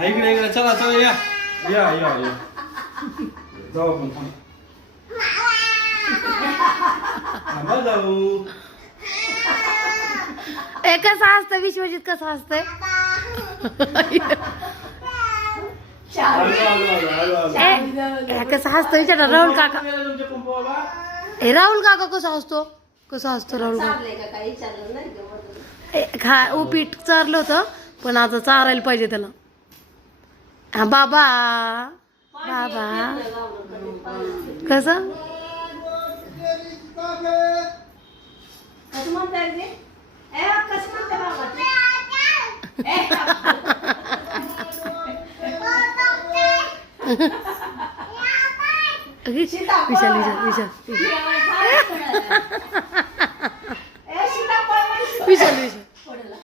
इकडे इकडे चला चला या या या या जाऊ आपण थांबा जाऊ. कसं असतं विश्वजित कसं असतंय कसं हसतो विचार राहुल काका राहुल काका कसा असतो राहुल काका उपीट चारलं होतं पण आता चारायला पाहिजे त्याला. हा बाबा बाबा कसं विशाल विशाल विशाल